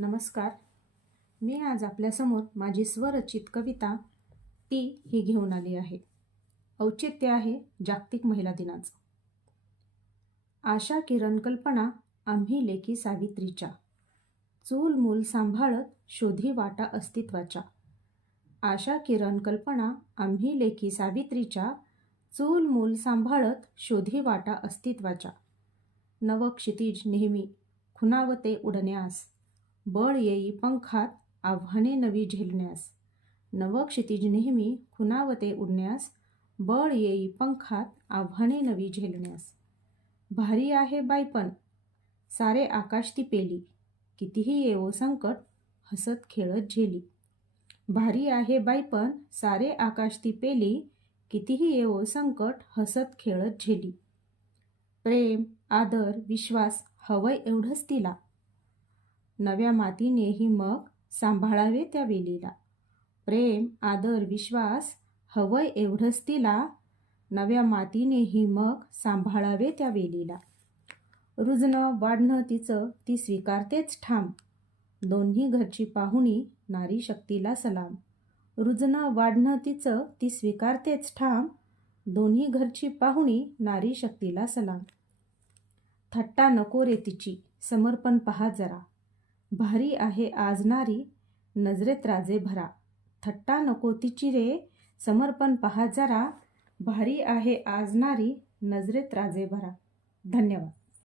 नमस्कार. मी आज आपल्यासमोर माझी स्वरचित कविता ती ही घेऊन आली आहे. औचित्य आहे जागतिक महिला दिनाचं. आशा किरण कल्पना आम्ही लेकी सावित्रीच्या, चूल मूल सांभाळत शोधी वाटा अस्तित्वाच्या. आशा किरण कल्पना आम्ही लेकी सावित्रीच्या, चूल मूल सांभाळत शोधी वाटा अस्तित्वाच्या. नव क्षितिज नेहमी खुणावते उडण्यास, बळ येई पंखात आव्हाने नवी झेलण्यास. नव क्षितिज नेहमी खुणावते उडण्यास, बळ येई पंखात आव्हाने नवी झेलण्यास. भारी आहे बाईपण सारे आकाश ती पेली, कितीही येवो संकट हसत खेळत झेली. भारी आहे बाईपण सारे आकाश ती पेली, कितीही येवो संकट हसत खेळत झेली. प्रेम आदर विश्वास हवय एवढंच तिला, नव्या मातीनेही मग सांभाळावे त्या वेलीला. प्रेम आदर विश्वास हवय एवढंच तिला, नव्या मातीनेही मग सांभाळावे त्या वेलीला. रुजणं वाढणं तिचं ती स्वीकारतेच ठाम, दोन्ही घरची पाहुणी नारी शक्तीला सलाम. रुजणं वाढणं तिचं ती स्वीकारतेच ठाम, दोन्ही घरची पाहुणी नारी शक्तीला सलाम. थट्टा नको रे तिची समर्पण पहा जरा, भारी आहे आज नारी नजरेत राजे भरा. थट्टा नको तिची रे समर्पण पहा जरा, भारी आहे आज नारी नजरेत राजे भरा. धन्यवाद.